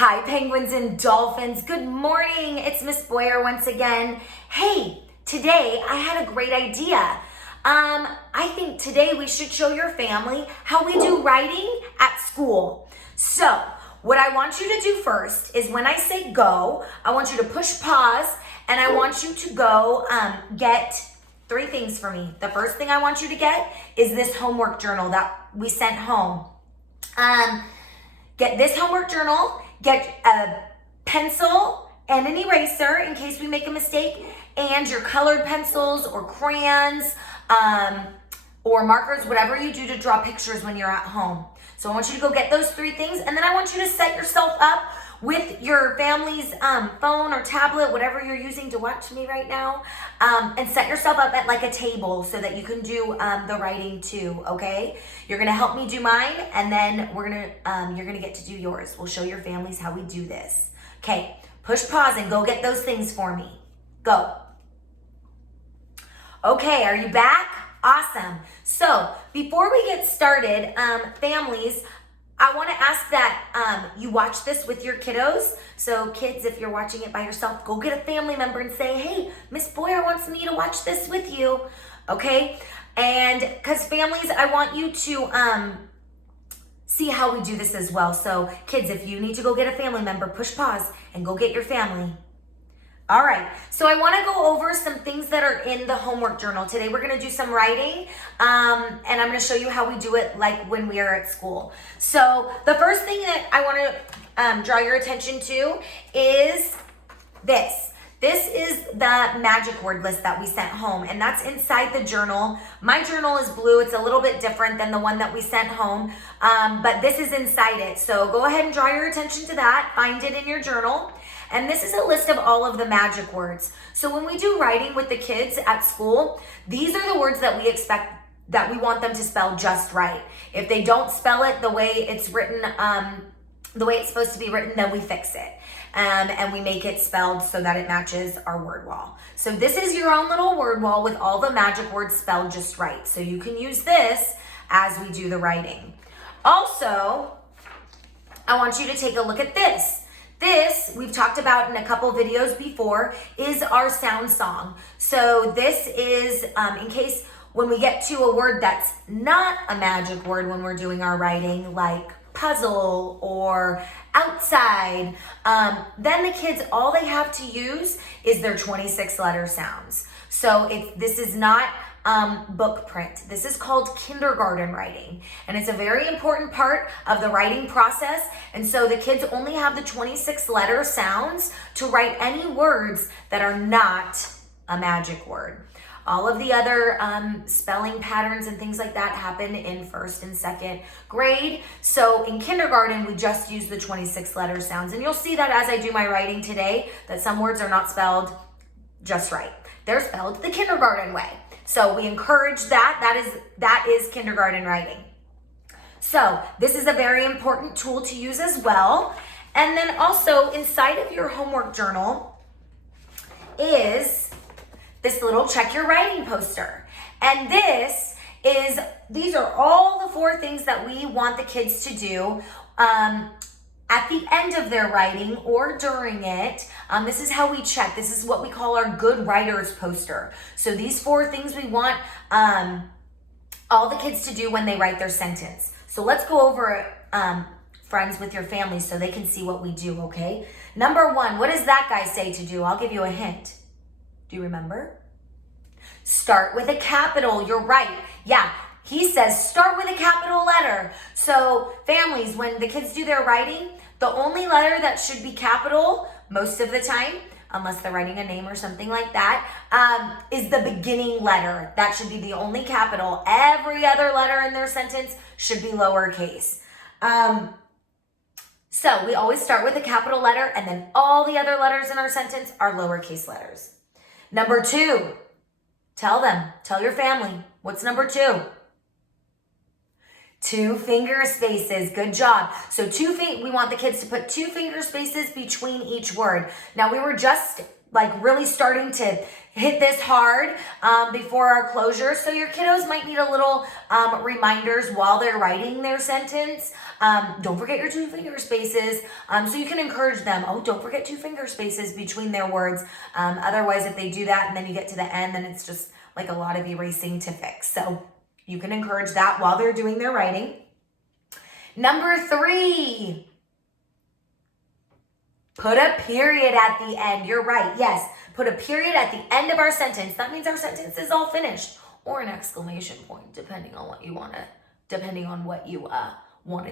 Hi, penguins and dolphins. Good morning. It's Miss Boyer once again. Hey, today I had a great idea. I think today we should show your family how we do writing at school. So, what I want you to do first is when I say go, I want you to push pause and I want you to go get 3 things for me. The first thing I want you to get is this homework journal that we sent home. Get this homework journal, get a pencil and an eraser in case we make a mistake, and your colored pencils or crayons or markers, whatever you do to draw pictures when you're at home. So I want you to go get those 3 things, and then I want you to set yourself up with your family's phone or tablet, whatever you're using to watch me right now, and set yourself up at like a table so that you can do the writing too, okay? You're gonna help me do mine, and then you're gonna get to do yours. We'll show your families how we do this. Okay, push pause and go get those things for me. Go. Okay, are you back? Awesome. So before we get started, families, I want to ask that you watch this with your kiddos. So kids, if you're watching it by yourself, go get a family member and say, hey, Miss Boyer wants me to watch this with you. Okay? And because families, I want you to see how we do this as well. So kids, if you need to go get a family member, push pause and go get your family. All right, so I want to go over some things that are in the homework journal. Today we're going to do some writing, and I'm going to show you how we do it like when we are at school. So the first thing that I want to draw your attention to is this. This is the magic word list that we sent home, and that's inside the journal. My journal is blue. It's a little bit different than the one that we sent home, but this is inside it. So go ahead and draw your attention to that. Find it in your journal. And this is a list of all of the magic words. So when we do writing with the kids at school, these are the words that we expect, that we want them to spell just right. If they don't spell it the way it's written, the way it's supposed to be written, then we fix it. And we make it spelled so that it matches our word wall. So this is your own little word wall with all the magic words spelled just right. So you can use this as we do the writing. Also, I want you to take a look at this. This, we've talked about in a couple videos before, is our sound song. So this is, in case when we get to a word that's not a magic word when we're doing our writing, like puzzle or outside, then the kids, all they have to use is their 26 letter sounds. So this is not book print. This is called kindergarten writing, and it's a very important part of the writing process. And so the kids only have the 26 letter sounds to write any words that are not a magic word. All of the other spelling patterns and things like that happen in 1st and 2nd grade. So in kindergarten, we just use the 26 letter sounds. And you'll see that as I do my writing today, that some words are not spelled just right. They're spelled the kindergarten way. So we encourage that. That is kindergarten writing. So this is a very important tool to use as well. And then also inside of your homework journal is this little check your writing poster. And these are all the 4 things that we want the kids to do at the end of their writing or during it. This is how we check. This is what we call our good writers poster. So these 4 things we want all the kids to do when they write their sentence. So let's go over it, friends, with your families so they can see what we do, okay? Number 1, what does that guy say to do? I'll give you a hint. Do you remember? Start with a capital. You're right. Yeah. He says start with a capital letter. So families, when the kids do their writing, the only letter that should be capital most of the time, unless they're writing a name or something like that, is the beginning letter. That should be the only capital. Every other letter in their sentence should be lowercase. So we always start with a capital letter, and then all the other letters in our sentence are lowercase letters. Number 2, tell your family. What's number 2? 2 finger spaces. Good job. So we want the kids to put 2 finger spaces between each word. Now we were just like really starting to hit this hard before our closure. So your kiddos might need a little reminders while they're writing their sentence. Don't forget your 2 finger spaces. So you can encourage them, oh, don't forget 2 finger spaces between their words. Otherwise, if they do that and then you get to the end, then it's just like a lot of erasing to fix. So you can encourage that while they're doing their writing. Number 3. Put a period at the end. You're right. Yes. Put a period at the end of our sentence. That means our sentence is all finished, or an exclamation point, depending on what you want to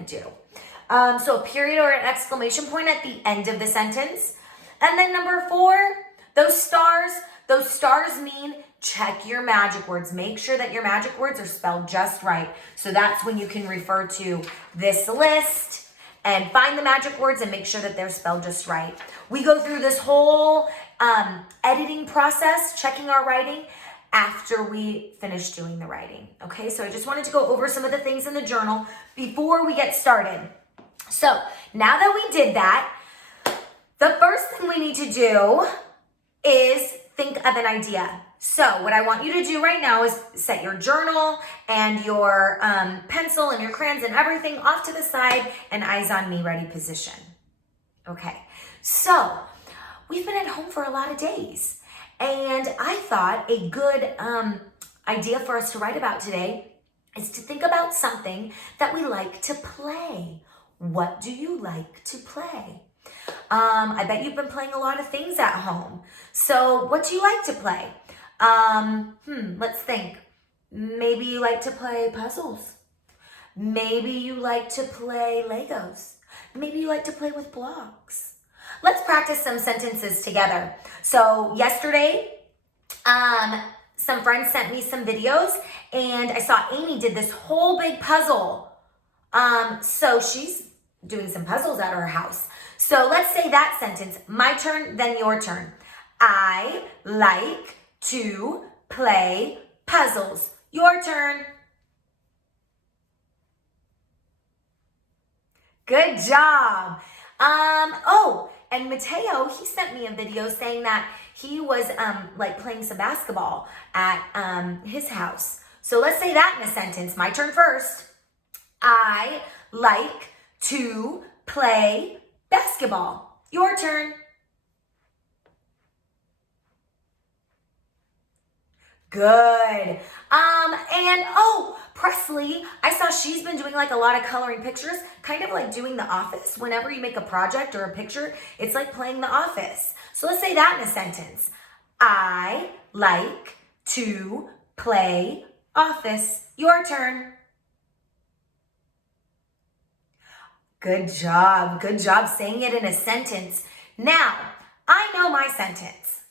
do. So a period or an exclamation point at the end of the sentence. And then number 4, those stars mean check your magic words. Make sure that your magic words are spelled just right. So that's when you can refer to this list and find the magic words and make sure that they're spelled just right. We go through this whole editing process, checking our writing, after we finish doing the writing. Okay, so I just wanted to go over some of the things in the journal before we get started. So now that we did that, the first thing we need to do is think of an idea. So what I want you to do right now is set your journal and your pencil and your crayons and everything off to the side and eyes on me, ready position. Okay, so we've been at home for a lot of days, and I thought a good idea for us to write about today is to think about something that we like to play. What do you like to play? I bet you've been playing a lot of things at home. So what do you like to play? Let's think. Maybe you like to play puzzles. Maybe you like to play Legos. Maybe you like to play with blocks. Let's practice some sentences together. So yesterday, some friends sent me some videos, and I saw Amy did this whole big puzzle. So she's doing some puzzles at her house. So let's say that sentence. My turn, then your turn. I like to play puzzles. Your turn. Good job. And Mateo, he sent me a video saying that he was like playing some basketball at his house. So let's say that in a sentence. My turn first. I like to play basketball. Your turn. Good. Presley, I saw she's been doing like a lot of coloring pictures, kind of like doing The Office. Whenever you make a project or a picture, it's like playing The Office. So let's say that in a sentence. I like to play Office. Your turn. Good job. Good job saying it in a sentence. Now, I know my sentence.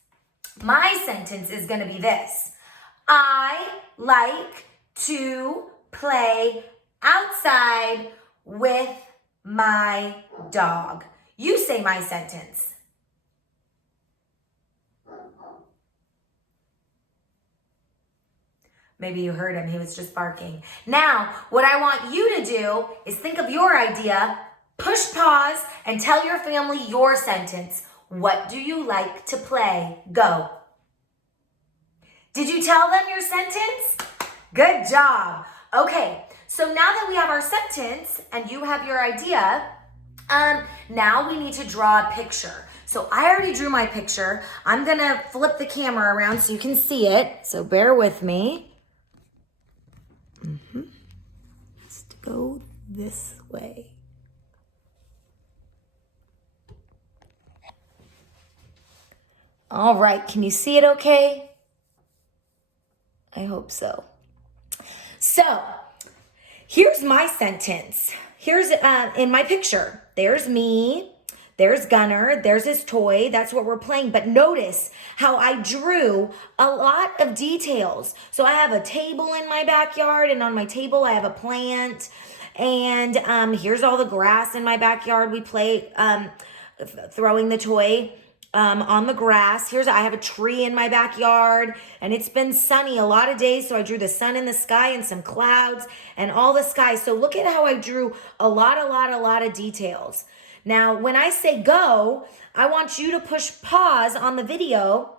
My sentence is going to be this. I like to play outside with my dog. You say my sentence. Maybe you heard him. He was just barking. Now, what I want you to do is think of your idea, push pause, and tell your family your sentence. What do you like to play? Go. Did you tell them your sentence? Good job. Okay, so now that we have our sentence and you have your idea, now we need to draw a picture. So I already drew my picture. I'm gonna flip the camera around so you can see it. So bear with me. Let's go this way. All right, can you see it okay? I hope so. So, here's my sentence. Here's in my picture. There's me, there's Gunner, there's his toy. That's what we're playing. But notice how I drew a lot of details. So I have a table in my backyard, and on my table I have a plant. And here's all the grass in my backyard. We play throwing the toy on the grass. I have a tree in my backyard, and it's been sunny a lot of days, so I drew the sun in the sky and some clouds and all the sky. So look at how I drew a lot of details. Now, when I say go, I want you to push pause on the video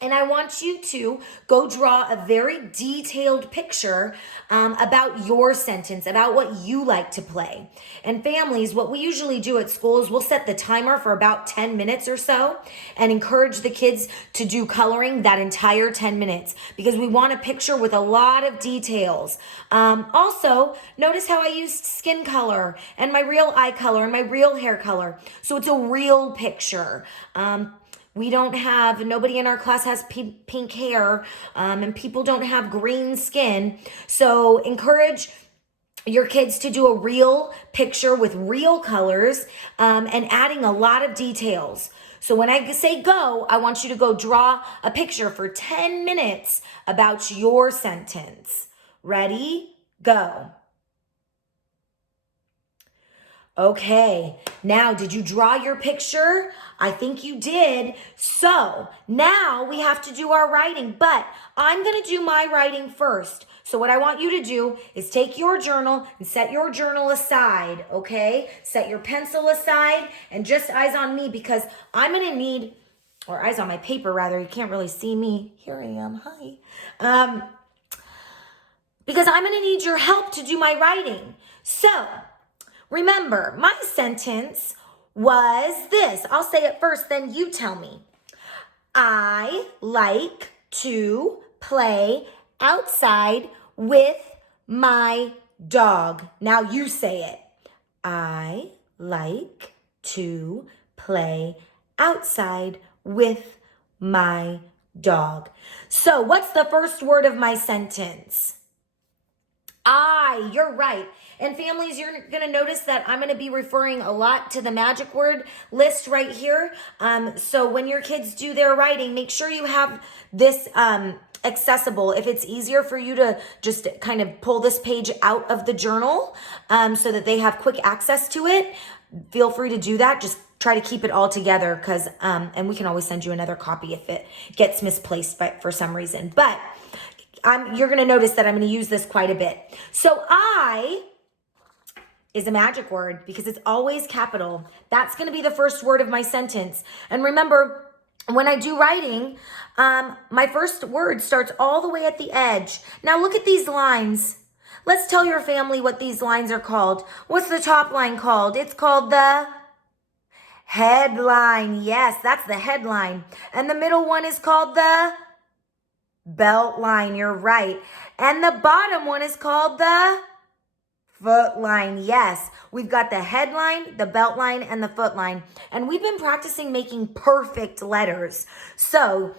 and I want you to go draw a very detailed picture about your sentence, about what you like to play. And families, what we usually do at school is we'll set the timer for about 10 minutes or so and encourage the kids to do coloring that entire 10 minutes because we want a picture with a lot of details. Also, notice how I used skin color and my real eye color and my real hair color. So it's a real picture. Nobody in our class has pink hair, and people don't have green skin. So encourage your kids to do a real picture with real colors, and adding a lot of details. So when I say go, I want you to go draw a picture for 10 minutes about your sentence. Ready? Go. Okay, now did you draw your picture? I think you did. So now we have to do our writing, but I'm going to do my writing first. So what I want you to do is take your journal and set your journal aside, okay? Set your pencil aside and just eyes on me because I'm going to need, or eyes on my paper rather, you can't really see me. Here I am, hi. Because I'm going to need your help to do my writing. So remember, my sentence was this. I'll say it first, then you tell me. I like to play outside with my dog. Now you say it. I like to play outside with my dog. So what's the first word of my sentence? You're right. And families, you're going to notice that I'm going to be referring a lot to the magic word list right here. So when your kids do their writing, make sure you have this accessible. If it's easier for you to just kind of pull this page out of the journal so that they have quick access to it, feel free to do that. Just try to keep it all together because, and we can always send you another copy if it gets misplaced for some reason. But you're going to notice that I'm going to use this quite a bit. So I is a magic word because it's always capital. That's going to be the first word of my sentence. And remember, when I do writing, my first word starts all the way at the edge. Now look at these lines. Let's tell your family what these lines are called. What's the top line called? It's called the headline. Yes, that's the headline. And the middle one is called the belt line. You're right. And the bottom one is called the foot line. Yes, we've got the headline, the belt line, and the foot line. And we've been practicing making perfect letters. So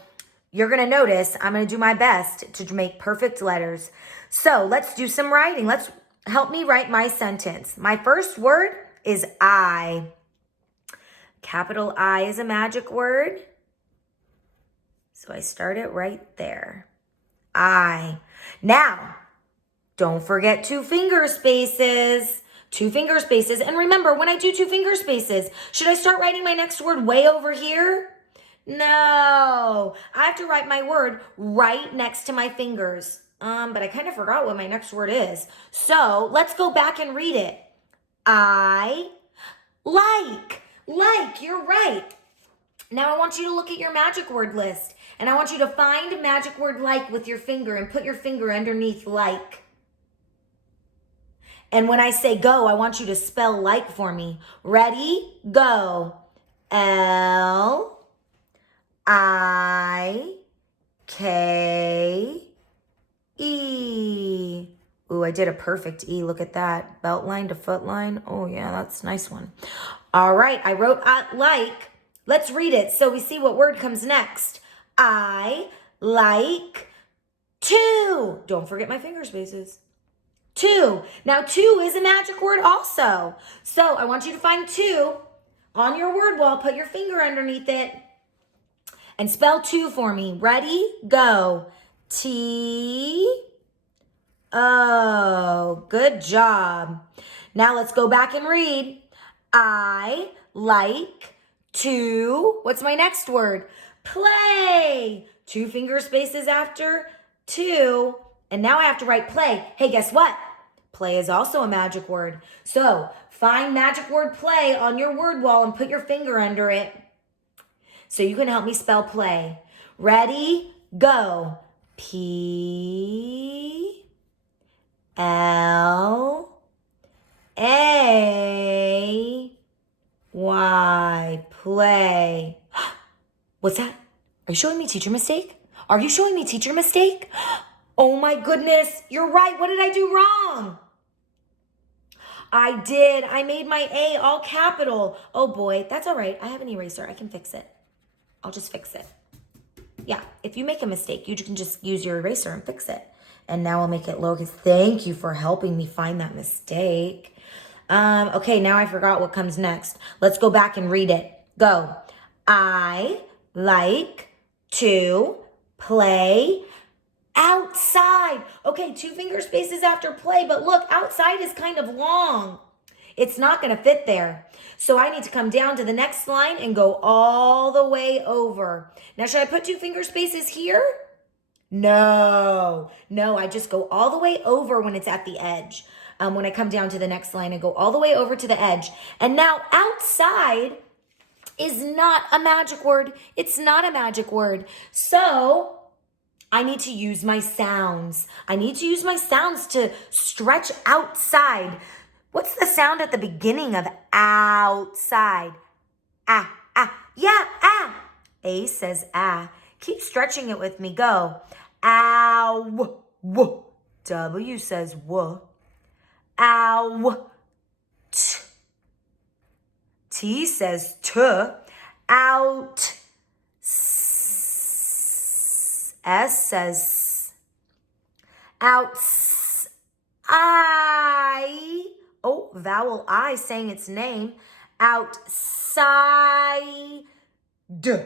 you're going to notice I'm going to do my best to make perfect letters. So let's do some writing. Let's help me write my sentence. My first word is I. Capital I is a magic word. So I start it right there. I. Now, don't forget 2 finger spaces. 2 finger spaces. And remember, when I do 2 finger spaces, should I start writing my next word way over here? No. I have to write my word right next to my fingers. But I kind of forgot what my next word is. So let's go back and read it. I like. Like, you're right. Now I want you to look at your magic word list. And I want you to find a magic word like with your finger and put your finger underneath like. And when I say go, I want you to spell like for me. Ready? Go. L-I-K-E. Ooh, I did a perfect E. Look at that. Belt line to foot line. Oh, yeah, that's a nice one. All right, I wrote like. Let's read it so we see what word comes next. I like to. Don't forget my finger spaces. 2. Now 2 is a magic word also. So I want you to find 2 on your word wall. Put your finger underneath it and spell 2 for me. Ready? Go. T-O. Good job. Now let's go back and read. I like to. What's my next word? Play. 2 finger spaces after 2. And now I have to write play. Hey, guess what? Play is also a magic word. So find magic word play on your word wall and put your finger under it so you can help me spell play. Ready? Go. P-L-A-Y. Play. What's that? Are you showing me teacher mistake? Are you showing me teacher mistake? Oh my goodness, you're right. What did I do wrong? I did. I made my A all capital. Oh boy, that's all right. I have an eraser. I can fix it. I'll just fix it. Yeah, if you make a mistake, you can just use your eraser and fix it. And now I'll make it lowercase. Thank you for helping me find that mistake. Okay, now I forgot what comes next. Let's go back and read it. Go. I like to play outside. Okay, 2 finger spaces after play, but look, outside is kind of long. It's not going to fit there. So I need to come down to the next line and go all the way over. Now, should I put 2 finger spaces here? No, I just go all the way over when it's at the edge. When I come down to the next line, I go all the way over to the edge. And now outside is not a magic word. It's not a magic word. So I need to use my sounds. I need to use my sounds to stretch outside. What's the sound at the beginning of outside? Ah, yeah, ah. A says ah. Keep stretching it with me. Go. Ow, w. W says w. Ow, t. T says t. Out. S says out. I. Oh, vowel I saying its name. Outside. D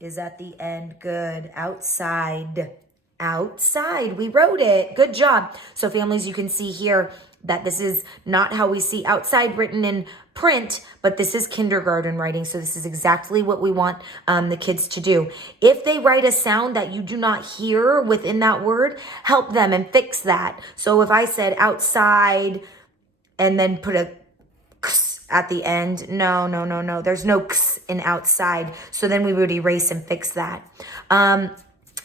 is at the end. Good. Outside. Outside. We wrote it. Good job. So families, you can see here that this is not how we see outside written in print, but this is kindergarten writing. So this is exactly what we want the kids to do. If they write a sound that you do not hear within that word, help them and fix that. So if I said outside and then put a x at the end, no. There's no x in outside. So then we would erase and fix that.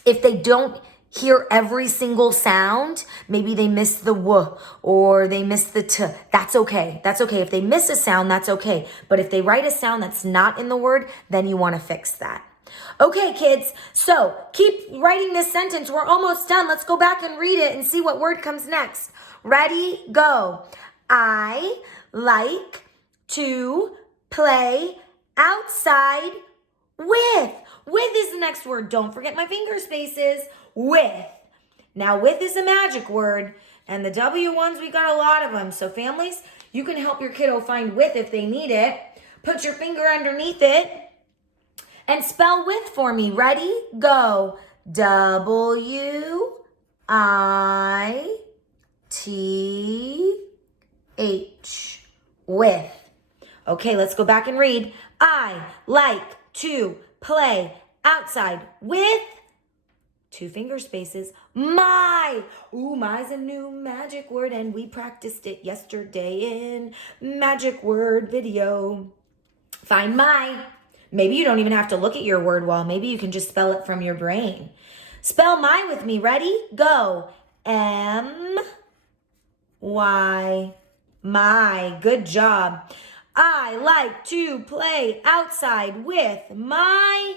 If they don't hear every single sound, maybe they miss the w or they miss the t. That's okay. That's okay. If they miss a sound, that's okay. But if they write a sound that's not in the word, then you want to fix that. Okay, kids. So keep writing this sentence. We're almost done. Let's go back and read it and see what word comes next. Ready? Go. I like to play outside with. With is the next word. Don't forget my finger spaces. With. Now, with is a magic word, and the W ones, we got a lot of them. So families, you can help your kiddo find with if they need it. Put your finger underneath it and spell with for me. Ready? Go. W-I-T-H. With. Okay, let's go back and read. I like to play outside with 2 finger spaces. My. Ooh, my's a new magic word, and we practiced it yesterday in magic word video. Find my. Maybe you don't even have to look at your word wall. Maybe you can just spell it from your brain. Spell my with me. Ready? Go. M-Y. My. Good job. I like to play outside with my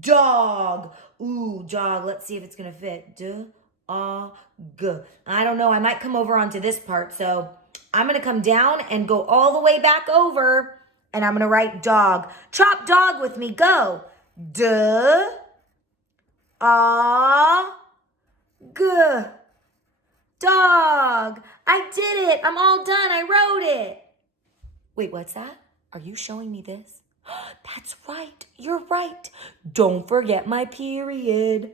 dog. Ooh, dog. Let's see if it's going to fit. D-A-G. I don't know. I might come over onto this part. So I'm going to come down and go all the way back over. And I'm going to write dog. Chop dog with me. Go. D-A-G. Dog. I did it. I'm all done. I wrote it. Wait, what's that? Are you showing me this? That's right. You're right. Don't forget my period.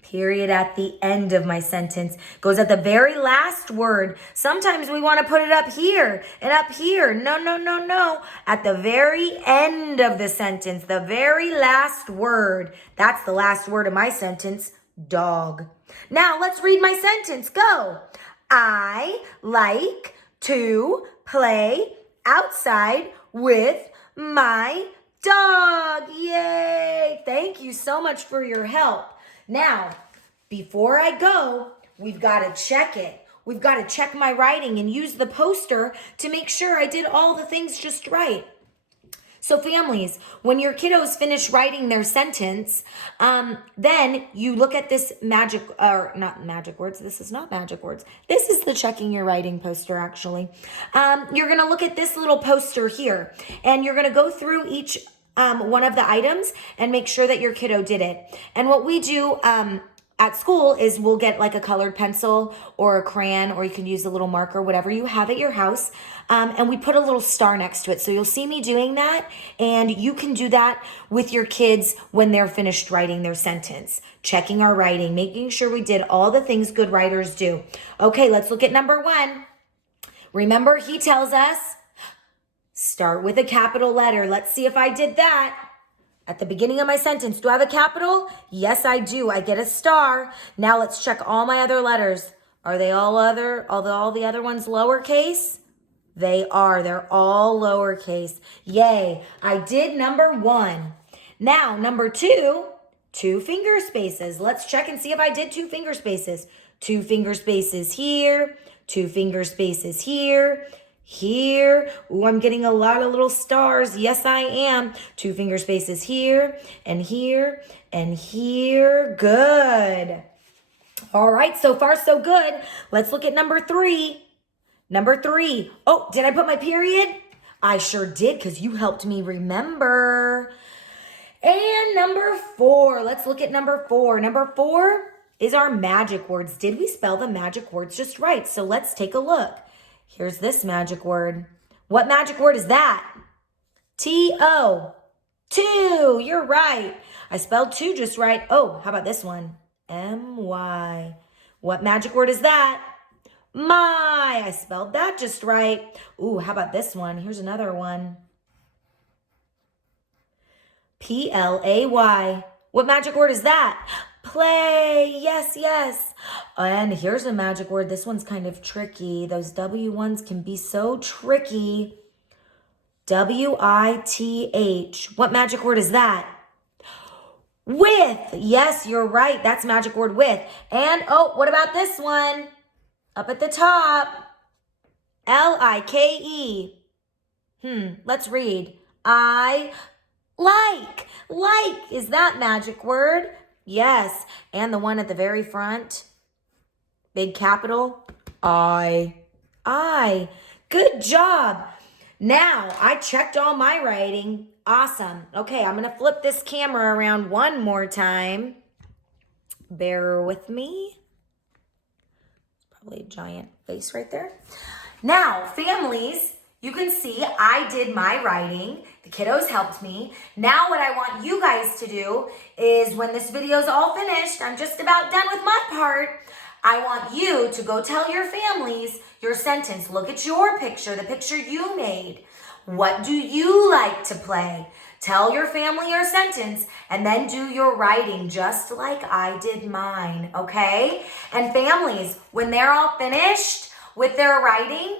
Period at the end of my sentence goes at the very last word. Sometimes we want to put it up here and up here. No. At the very end of the sentence, the very last word. That's the last word of my sentence. Dog. Now let's read my sentence. Go. I like to play outside with my dog. Yay! Thank you so much for your help. Now, before I go, we've got to check it. We've got to check my writing and use the poster to make sure I did all the things just right. So families, when your kiddos finish writing their sentence, then you look at this not magic words. This is not magic words. This is the checking your writing poster, actually. You're going to look at this little poster here, and you're going to go through each one of the items and make sure that your kiddo did it. And what we do at school is we'll get like a colored pencil or a crayon, or you can use a little marker, whatever you have at your house. And we put a little star next to it. So you'll see me doing that, and you can do that with your kids when they're finished writing their sentence. Checking our writing, making sure we did all the things good writers do. Okay, let's look at number 1. Remember, he tells us, start with a capital letter. Let's see if I did that. At the beginning of my sentence, do I have a capital? Yes, I do. I get a star. Now let's check all my other letters. Are they all the other ones lowercase? They are. They're all lowercase. Yay. I did number 1. Now, number 2, 2 finger spaces. Let's check and see if I did 2 finger spaces. 2 finger spaces here. 2 finger spaces here. Here. Ooh, I'm getting a lot of little stars. Yes, I am. 2 finger spaces here and here and here. Good. All right, so far so good. Let's look at number 3. Number 3. Oh, did I put my period? I sure did, because you helped me remember. And number 4. Let's look at number 4. Number 4 is our magic words. Did we spell the magic words just right? So let's take a look. Here's this magic word. What magic word is that? T-O. 2. You're right. I spelled 2 just right. Oh, how about this one? M-Y. What magic word is that? My. I spelled that just right. Ooh, how about this one? Here's another one. P-L-A-Y. What magic word is that? Play. Yes, yes. And here's a magic word. This one's kind of tricky. Those W ones can be so tricky. W-I-T-H. What magic word is that? With. Yes, you're right. That's magic word with. And, oh, what about this one? Up at the top. L-I-K-E. Let's read. Like. Like. Is that magic word? Yes. And the one at the very front, big capital, I. Good job. Now, I checked all my writing. Awesome. Okay, I'm going to flip this camera around one more time. Bear with me. Probably a giant face right there. Now, families, you can see I did my writing. The kiddos helped me. Now what I want you guys to do is when this video is all finished, I'm just about done with my part, I want you to go tell your families your sentence. Look at your picture, the picture you made. What do you like to play? Tell your family your sentence and then do your writing just like I did mine, okay? And families, when they're all finished with their writing,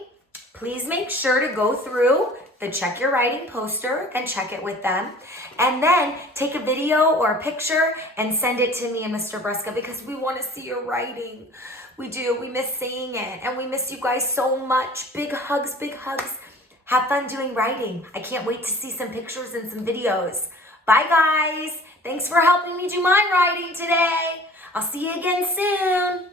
please make sure to go through the Check Your Writing poster and check it with them. And then take a video or a picture and send it to me and Mr. Brusca, because we want to see your writing. We do. We miss seeing it. And we miss you guys so much. Big hugs, big hugs. Have fun doing writing. I can't wait to see some pictures and some videos. Bye, guys. Thanks for helping me do my writing today. I'll see you again soon.